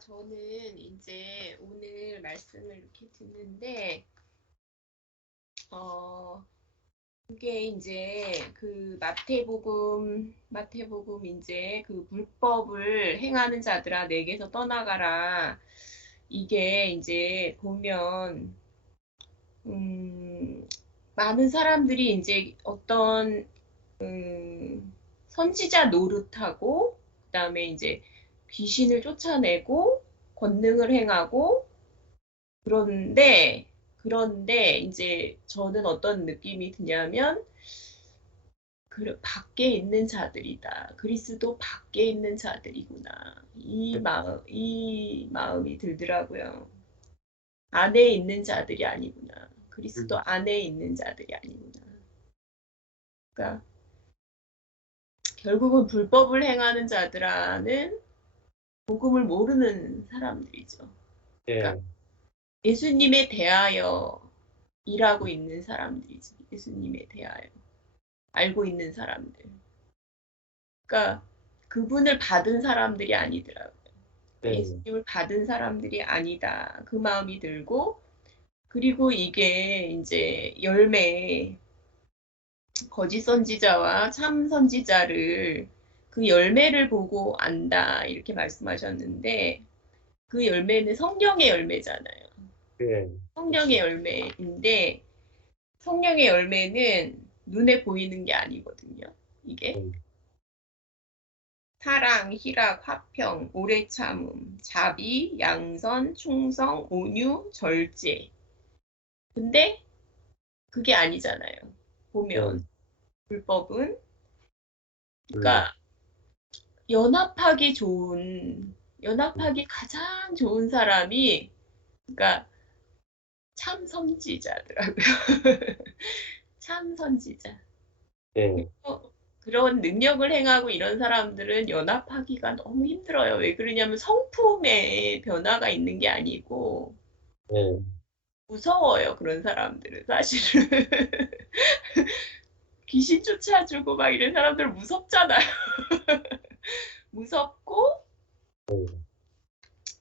저는 이제 오늘 말씀을 이렇게 듣는데, 어, 그게 이제 그 마태복음 이제 그 불법을 행하는 자들아 내게서 떠나가라. 이게 이제 보면, 음, 많은 사람들이 이제 어떤, 선지자 노릇하고, 그다음에 이제 귀신을 쫓아내고, 권능을 행하고, 그런데 이제 저는 어떤 느낌이 드냐면 밖에 있는 자들이다. 그리스도 밖에 있는 자들이구나. 이 마음이 들더라고요. 안에 있는 자들이 아니구나. 그리스도 안에 있는 자들이 아니구나. 그러니까 결국은 불법을 행하는 자들아는 복음을 모르는 사람들이죠. 그러니까 예, 예수님에 대하여 일하고 있는 사람들이지. 예수님에 대하여. 알고 있는 사람들. 그러니까 그분을 받은 사람들이 아니더라고요. 그러니까 예, 예수님을 받은 사람들이 아니다. 그 마음이 들고, 그리고 이게 이제 거짓 선지자와 참 선지자를 그 열매를 보고 안다. 이렇게 말씀하셨는데, 그 열매는 성령의 열매잖아요. 예, 성령의 그렇죠. 열매인데, 성령의 열매는 눈에 보이는 게 아니거든요. 이게. 음, 사랑, 희락, 화평, 오래 참음, 자비, 양선, 충성, 온유, 절제. 근데 그게 아니잖아요. 보면 예, 불법은 음, 그러니까 연합하기 가장 좋은 사람이 그러니까 참 선지자더라고요. 참 선지자. 예, 그런 능력을 행하고 이런 사람들은 연합하기가 너무 힘들어요. 왜 그러냐면 성품에 변화가 있는 게 아니고 예, 무서워요, 그런 사람들은 사실은. 귀신 쫓아주고 막 이런 사람들 무섭잖아요. 무섭고 예,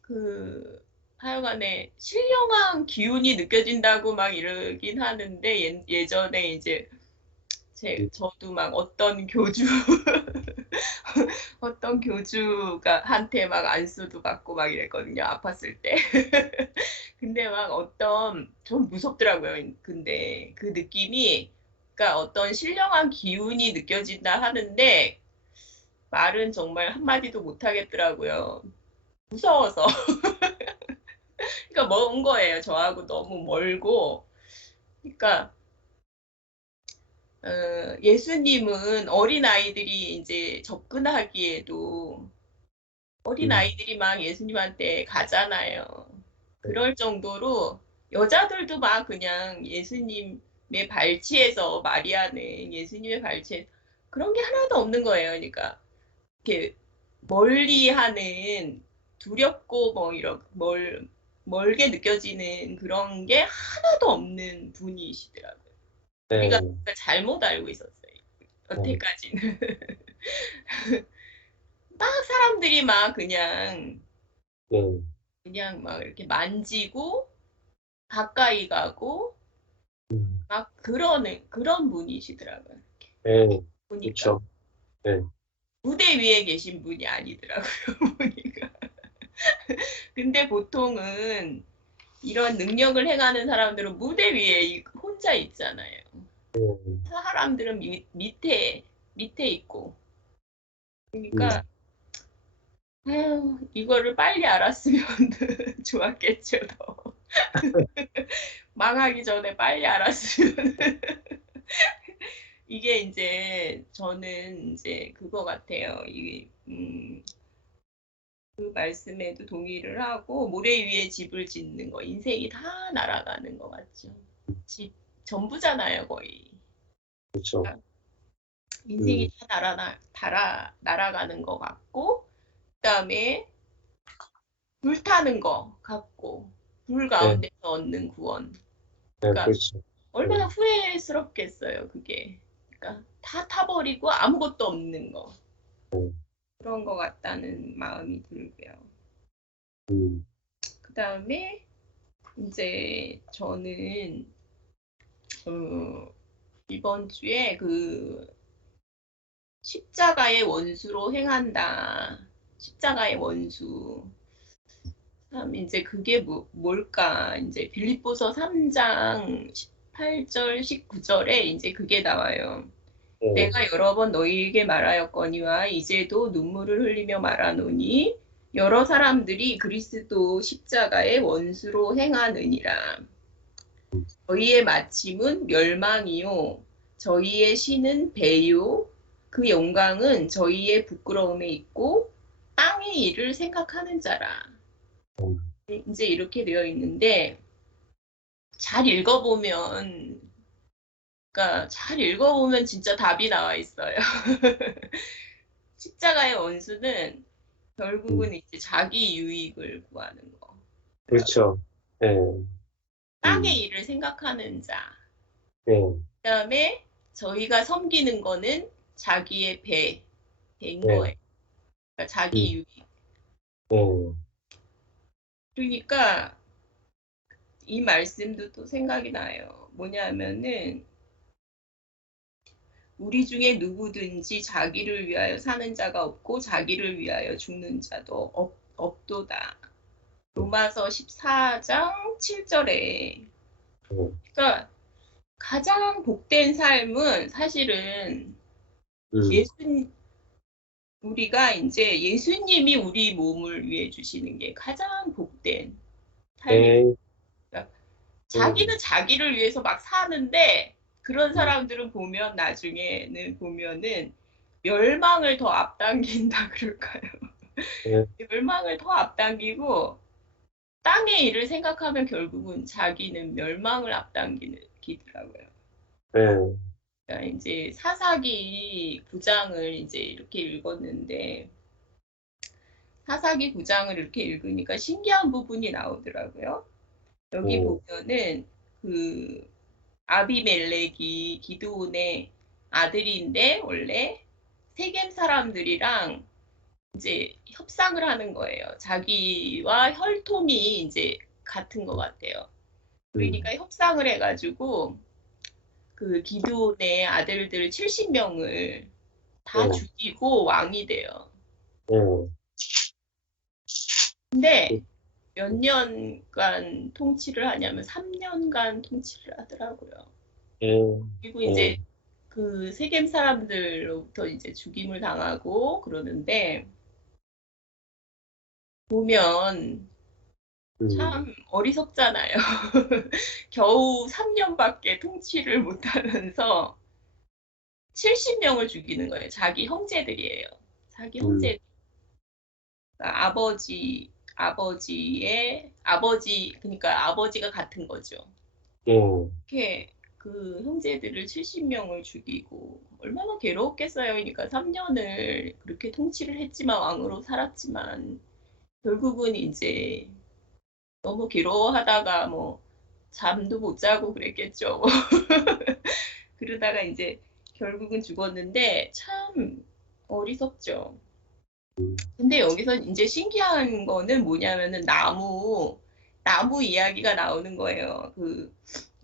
그 하여간에 신령한 기운이 느껴진다고 막 이러긴 하는데 예전에 이제 저도 막 어떤 교주가 한테 막 안수도 받고 막 이랬거든요. 아팠을 때. 근데 막 좀 무섭더라고요. 근데 그 느낌이 그러니까 어떤 신령한 기운이 느껴진다 하는데 말은 정말 한마디도 못 하겠더라고요. 무서워서. 그러니까 먼 거예요. 저하고 너무 멀고. 그러니까 예수님은 어린아이들이 이제 접근하기에도 음, 어린아이들이 막 예수님한테 가잖아요. 예, 그럴 정도로 여자들도 막 그냥 예수님의 발치에서 마리아는 예수님의 발치에 그런 게 하나도 없는 거예요. 그러니까 이렇게 멀리 하는 두렵고 뭐 이런 멀게 느껴지는 그런 게 하나도 없는 분이시더라고요. 우리가 예, 잘못 알고 있었어요. 예, 여태까지는. 막 사람들이 막 예, 그냥 막 이렇게 만지고 가까이 가고 음, 막 그런 분이시더라고요. 예, 보니까 그렇죠. 예, 무대 위에 계신 분이 아니더라고요. 보니까. 근데 보통은 이런 능력을 행하는 사람들은 무대 위에 혼자 있잖아요. 예, 사람들은 밑에 있고. 그러니까 음, 아유, 이거를 빨리 알았으면 좋았겠죠. 더. 망하기 전에 빨리 알았으면. 이게 이제 저는 이제 그거 같아요. 그 말씀에도 동의를 하고 모래 위에 집을 짓는 거 인생이 다 날아가는 것 같죠. 집 전부잖아요, 거의. 그렇죠. 그러니까 인생이 음, 다 날아가는 것 같고 그다음에 불타는 거 같고 불 예, 가운데서 얻는 구원. 예, 그러니까 그렇죠. 얼마나 예, 후회스럽겠어요, 그게. 그러니까 다 타버리고 아무것도 없는 거. 예, 그런 것 같다는 마음이 들고요. 음, 그다음에 이제 저는 이번 주에 그 십자가의 원수로 행한다. 십자가의 원수. 참 이제 그게 뭘까? 이제 빌립보서 3장 18절 19절에 이제 그게 나와요. 네, 내가 여러 번 너희에게 말하였거니와 이제도 눈물을 흘리며 말하노니 여러 사람들이 그리스도 십자가의 원수로 행하느니라. 저희의 마침은 멸망이요 저희의 신은 배요 그 영광은 저희의 부끄러움에 있고 땅의 일을 생각하는 자라. 음, 이제 이렇게 되어 있는데 잘 읽어보면 그러니까 잘 읽어보면 진짜 답이 나와 있어요. 십자가의 원수는 음, 결국은 이제 자기 유익을 구하는 거. 그렇죠. 네, 땅의 일을 생각하는 자. 네, 그다음에 저희가 섬기는 거는 자기의 배인 네, 거예요. 그러니까 자기 음, 유익. 네, 그러니까 이 말씀도 또 생각이 나요. 뭐냐면은 우리 중에 누구든지 자기를 위하여 사는 자가 없고 자기를 위하여 죽는 자도 없도다. 로마서 14장 7절에 네, 그러니까 가장 복된 삶은 사실은 음, 예수 우리가 이제 예수님이 우리 몸을 위해 주시는 게 가장 복된 삶입니다. 네, 그러니까 음, 자기는 자기를 위해서 막 사는데 그런 음, 사람들은 보면 나중에는 보면은 멸망을 더 앞당긴다 그럴까요? 네, 멸망을 더 앞당기고 땅의 일을 생각하면 결국은 자기는 멸망을 앞당기더라고요. 네, 그러니까 이제 사사기 9장을 이제 이렇게 읽었는데 사사기 9장을 이렇게 읽으니까 신기한 부분이 나오더라고요. 여기 네, 보면은 그 아비멜렉이 기드온의 아들인데 원래 세겜 사람들이랑 이제 협상을 하는 거예요. 자기와 혈통이 이제 같은 것 같아요. 그러니까 음, 협상을 해가지고 그 기드온의 아들들 70명을 다 네, 죽이고 왕이 돼요. 네, 근데 몇 년간 통치를 하냐면 3년간 통치를 하더라고요. 네, 그리고 네, 이제 그 세겜 사람들로부터 이제 죽임을 당하고 그러는데 보면 음, 참 어리석잖아요. 겨우 3년밖에 통치를 못하면서 70명을 죽이는 거예요. 자기 형제들이에요. 자기 음, 형제, 그러니까 아버지의 아버지, 그러니까 아버지가 같은 거죠. 네, 이렇게 그 형제들을 70명을 죽이고 얼마나 괴로웠겠어요. 그러니까 3년을 그렇게 통치를 했지만 왕으로 살았지만 결국은 이제 너무 괴로워하다가 뭐 잠도 못 자고 그랬겠죠. 그러다가 이제 결국은 죽었는데 참 어리석죠. 음, 근데 여기서 이제 신기한 거는 뭐냐면은 나무 이야기가 나오는 거예요. 그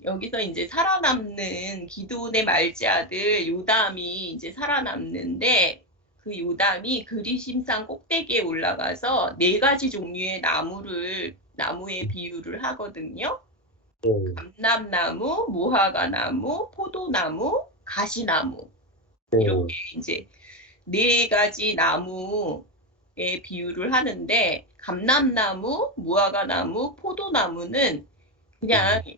여기서 이제 살아남는 기드온의 말지 아들 요담이 이제 살아남는데 그 요담이 그리심산 꼭대기에 올라가서 네 가지 종류의 나무에 비유를 하거든요. 네, 감람나무, 무화과나무, 포도나무, 가시나무 이렇게 네, 이제 네 가지 나무에 비유를 하는데 감람나무, 무화과나무, 포도나무는 그냥 음,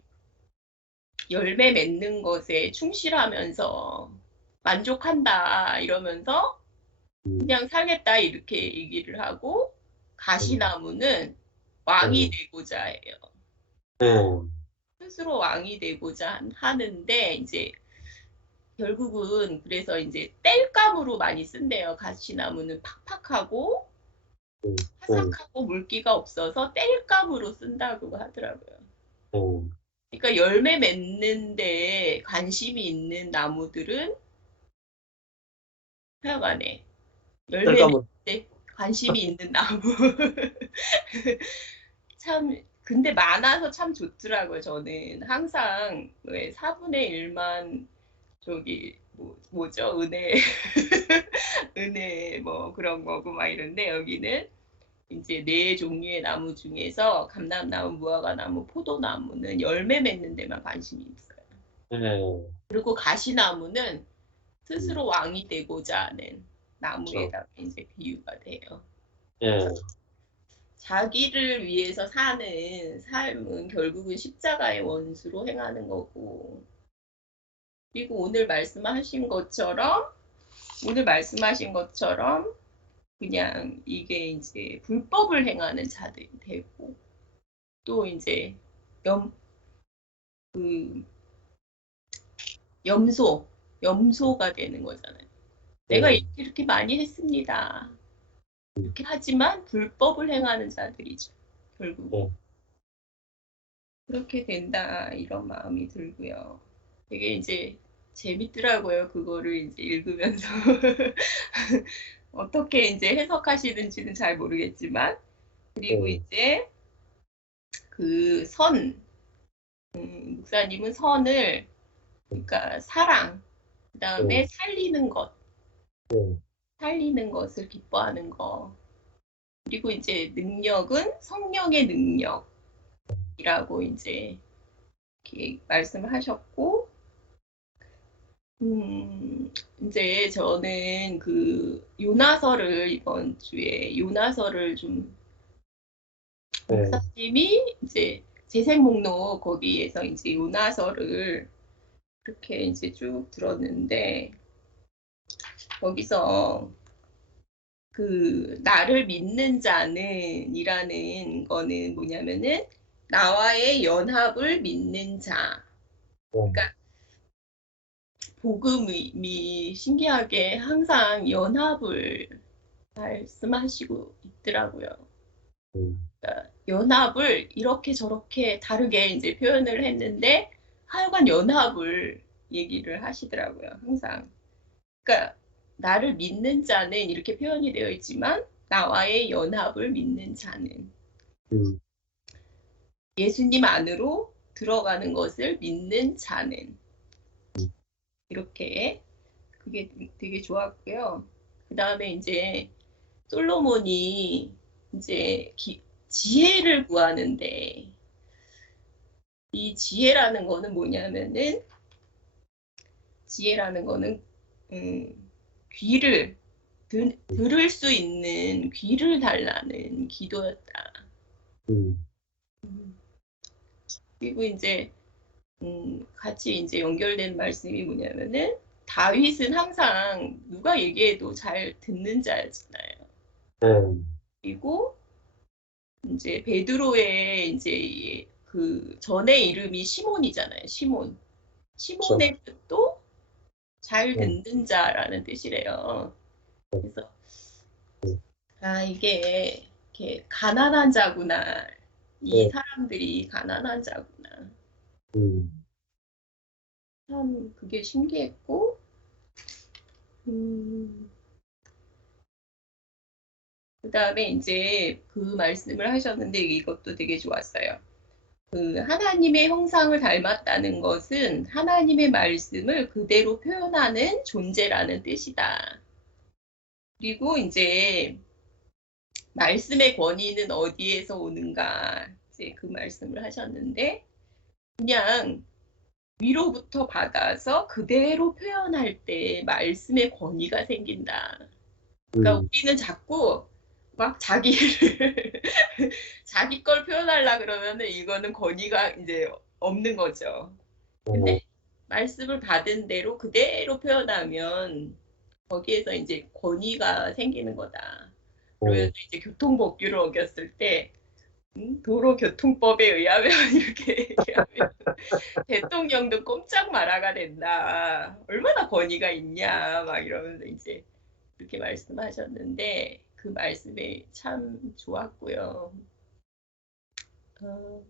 열매 맺는 것에 충실하면서 만족한다 이러면서 음, 그냥 살겠다 이렇게 얘기를 하고 음, 가시나무는 왕이 네, 되고자 해요. 네, 스스로 왕이 되고자 하는데 이제 결국은 그래서 이제 땔감으로 많이 쓴대요. 가시나무는 팍팍하고 네, 화삭하고 물기가 없어서 땔감으로 쓴다고 하더라고요. 네, 그러니까 열매 맺는데 관심이 있는 나무들은 하여간에 열매 셀카물, 맺는데 관심이 있는 나무. 참 근데 많아서 참 좋더라고요. 저는 항상 왜 4분의 1만 저기 뭐죠? 은혜 은혜 뭐 그런 거고 막 이런데 여기는 이제 네 종류의 나무 중에서 감람나무, 무화과나무, 포도나무는 열매 맺는 데만 관심이 있어요. 네. 그리고 가시나무는 음, 스스로 왕이 되고자 하는 그렇죠. 나무에다가 이제 비유가 돼요. 예. 자기를 위해서 사는 삶은 결국은 십자가의 원수로 행하는 거고, 그리고 오늘 말씀하신 것처럼 그냥 이게 이제 불법을 행하는 자들이 되고, 또 이제 염, 그 염소가 되는 거잖아요. 내가 예. 이렇게 많이 했습니다. 음, 이렇게 하지만 불법을 행하는 자들이죠. 결국은 예. 그렇게 된다 이런 마음이 들고요. 되게 이제 재밌더라고요. 그거를 이제 읽으면서 어떻게 이제 해석하시는지는 잘 모르겠지만 그리고 예. 이제 그 목사님은 선을 그러니까 사랑 그다음에 예. 예. 살리는 것을 기뻐하는 거 그리고 이제 능력은 성령의 능력이라고 이제 이렇게 말씀하셨고 이제 저는 그 요나서를 이번 주에 요나서를 좀 예. 목사님이 이제 재생 목록 거기에서 이제 요나서를 그렇게 이제 쭉 들었는데 거기서 그 나를 믿는 자는 이라는 거는 뭐냐면은 나와의 연합을 믿는 자. 예. 그러니까 복음이 신기하게 항상 연합을 말씀하시고 있더라고요. 음, 그러니까 연합을 이렇게 저렇게 다르게 이제 표현을 했는데 하여간 연합을 얘기를 하시더라고요. 항상. 그러니까 나를 믿는 자는 이렇게 표현이 되어 있지만 나와의 연합을 믿는 자는 음, 예수님 안으로 들어가는 것을 믿는 자는 음, 이렇게 그게 되게 좋았고요. 그 다음에 이제 솔로몬이 이제 지혜를 구하는데 이 지혜라는 거는 귀를 들을 수 있는 귀를 달라는 기도였다. 음, 그리고 이제 같이 이제 연결된 말씀이 뭐냐면은 다윗은 항상 누가 얘기해도 잘 듣는 자였잖아요. 예. 그리고 이제 베드로의 이제 그 전의 이름이 시몬이잖아요. 시몬. 그렇죠. 시몬의 뜻도 잘 예. 듣는 자라는 뜻이래요. 예. 그래서 예. 아 이게 이렇게 가난한 자구나. 이 예. 사람들이 가난한 자구나. 음, 참 그게 신기했고 음, 그다음에 이제 그 말씀을 하셨는데 이것도 되게 좋았어요. 그 하나님의 형상을 닮았다는 것은 하나님의 말씀을 그대로 표현하는 존재라는 뜻이다. 그리고 이제 말씀의 권위는 어디에서 오는가 이제 그 말씀을 하셨는데 그냥 위로부터 받아서 그대로 표현할 때 말씀의 권위가 생긴다. 그러니까 음, 우리는 자꾸 막 자기를 자기 걸 표현하려 그러면은 이거는 권위가 이제 없는 거죠. 근데 예. 말씀을 받은 대로 그대로 표현하면 거기에서 이제 권위가 생기는 거다. 그러면서 예. 이제 교통법규를 어겼을 때 도로교통법에 의하면 이렇게 얘기하면 대통령도 꼼짝 말아가 된다. 얼마나 권위가 있냐 막 이러면서 이제 그렇게 말씀하셨는데 그 말씀이 참 좋았고요. 어,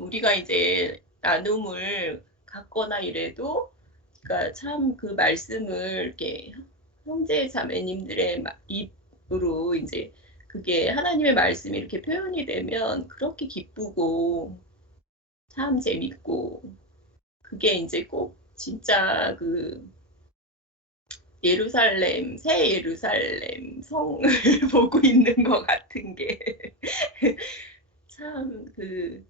우리가 이제 나눔을 갖거나 이래도 그러니까 참 그 말씀을 이렇게 형제 자매님들의 으로 이제 그게 하나님의 말씀이 이렇게 표현이 되면 그렇게 기쁘고 참 재밌고 그게 이제 꼭 진짜 그 예루살렘, 새 예루살렘 성을 보고 있는 것 같은 게 참 그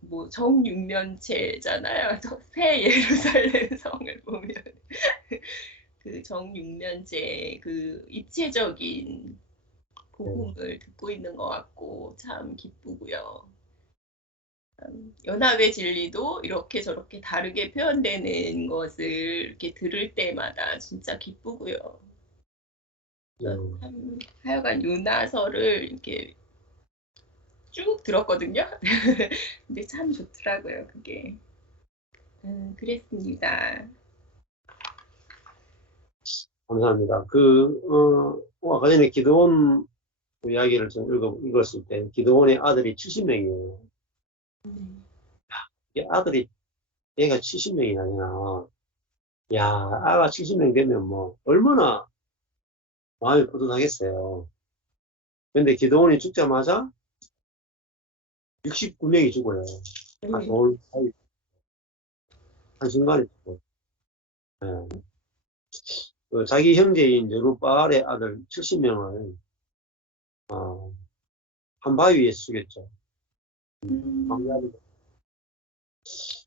뭐 정육면체잖아요. 새 예루살렘 성을 보면 그 정육면체 그 입체적인 복음을 듣고 있는 것 같고 참 기쁘고요. 연합의 진리도 이렇게 저렇게 다르게 표현되는 것을 이렇게 들을 때마다 진짜 기쁘고요. 참 하여간 윤하서를 이렇게 쭉 들었거든요. 근데 참 좋더라고요, 그게. 그랬습니다. 감사합니다. 아까 전에 기도원 이야기를 좀 읽었을 때, 기도원의 아들이 70명이에요. 아들이, 애가 70명이나 되나. 야, 아가 70명 되면 뭐, 얼마나 마음이 뿌듯하겠어요. 근데 기도원이 죽자마자 69명이 죽어요. 한순간에 죽고. 예. 자기 형제인 여룻바알의 아들 70명을 한 바위 위에 죽였죠.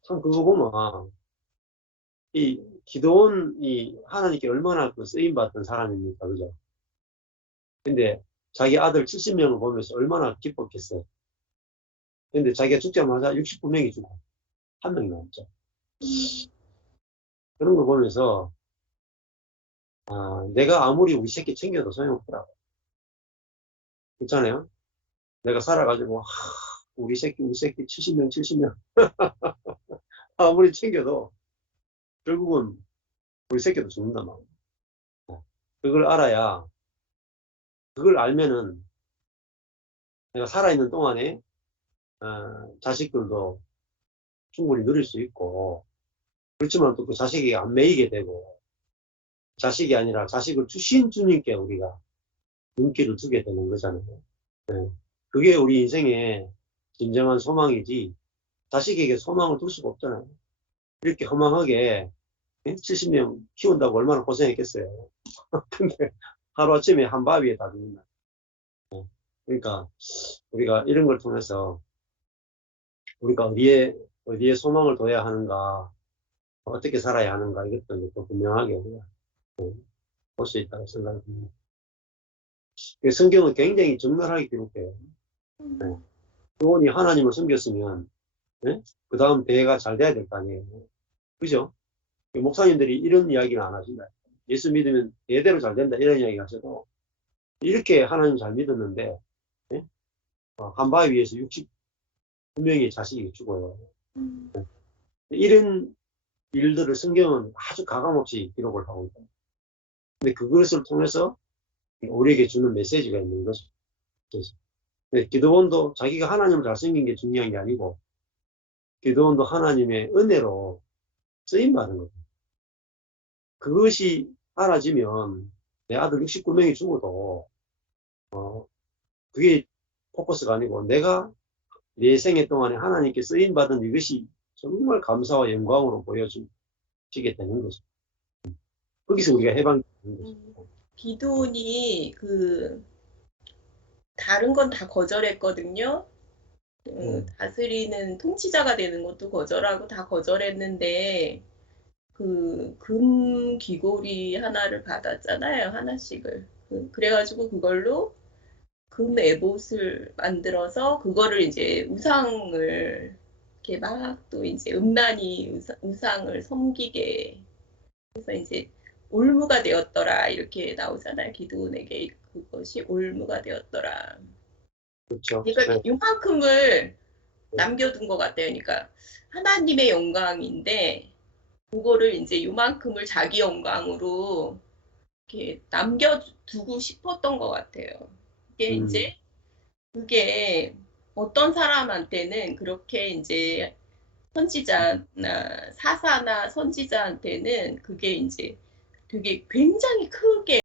참 그거 보면 이 기도원이 하나님께 얼마나 그 쓰임 받던 사람입니까, 그죠? 근데 자기 아들 70명을 보면서 얼마나 기뻤겠어요. 근데 자기가 죽자마자 69명이 죽고 한 명이 남았죠. 그런 거 보면서 내가 아무리 우리 새끼 챙겨도 소용없더라고. 그렇잖아요? 내가 살아가지고 우리 새끼 70명 아무리 챙겨도 결국은 우리 새끼도 죽는단 말이야. 그걸 알아야, 그걸 알면은 내가 살아있는 동안에 자식들도 충분히 누릴 수 있고, 그렇지만 또 그 자식이 안 매이게 되고, 자식이 아니라 자식을 주신 주님께 우리가 눈길을 두게 되는 거잖아요. 네. 그게 우리 인생의 진정한 소망이지, 자식에게 소망을 둘 수가 없잖아요. 이렇게 허망하게 70명 키운다고 얼마나 고생했겠어요. 근데 하루아침에 한 바위에 다 죽는다. 그러니까 우리가 이런 걸 통해서 우리가 어디에 소망을 둬야 하는가, 어떻게 살아야 하는가, 이것도 또 분명하게 우리가 볼 수 있다고 생각합니다. 성경은 굉장히 적나라하게 기록해요. 구원이 하나님을 섬겼으면, 그 다음 대회가 잘 돼야 될 거 아니에요. 그죠? 목사님들이 이런 이야기는 안 하신다. 예수 믿으면 대대로 잘 된다, 이런 이야기 하셔도, 이렇게 하나님 잘 믿었는데, 한 바위 위에서 69명의 자식이 죽어요. 이런 일들을 성경은 아주 가감없이 기록을 하고 있다. 근데 그것을 통해서 우리에게 주는 메시지가 있는 거죠. 근데 기도원도 자기가 하나님을 잘 섬긴 게 중요한 게 아니고, 기도원도 하나님의 은혜로 쓰임받은 거죠. 그것이 알아지면 내 아들 69명이 죽어도 그게 포커스가 아니고, 내가 내 생애 동안에 하나님께 쓰임받은 이것이 정말 감사와 영광으로 보여지게 되는 거죠. 거기서 우리가 해방이 되는 거죠. 기도원이 다른 건 다 거절했거든요. 다스리는 통치자가 되는 것도 거절하고 다 거절했는데 금 귀고리 하나를 받았잖아요. 하나씩을. 그래가지고 그걸로 금 에봇을 만들어서 그거를 이제 우상을 이렇게 막 또 이제 음란히 우상을 섬기게 해서 이제 올무가 되었더라 이렇게 나오잖아요. 기드온에게 그것이 올무가 되었더라. 그렇죠. 그러니까 네. 이만큼을 남겨둔 것 같아요. 그러니까 하나님의 영광인데 그거를 이제 요만큼을 자기 영광으로 이렇게 남겨두고 싶었던 것 같아요. 이게 이제 그게 어떤 사람한테는 그렇게 이제 선지자나 사사나 선지자한테는 그게 이제 되게 굉장히 크게